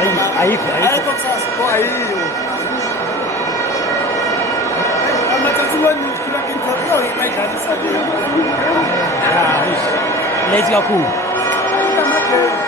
Ayikho. Ayikho kusasa. Ayiyo. Amathathiwani kila kinto yo imayidlalisa le. Late kakhulu. Amagame.